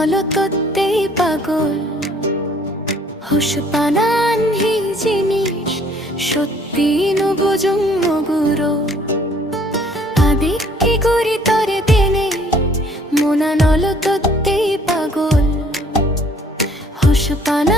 নলতত্তেই পাগল হুশ পানান হি জিনিস সত্যি নবুজুং মগুরো আদি কি করি তরে দেনে মোনা নলতত্তেই পাগল হুশ পানা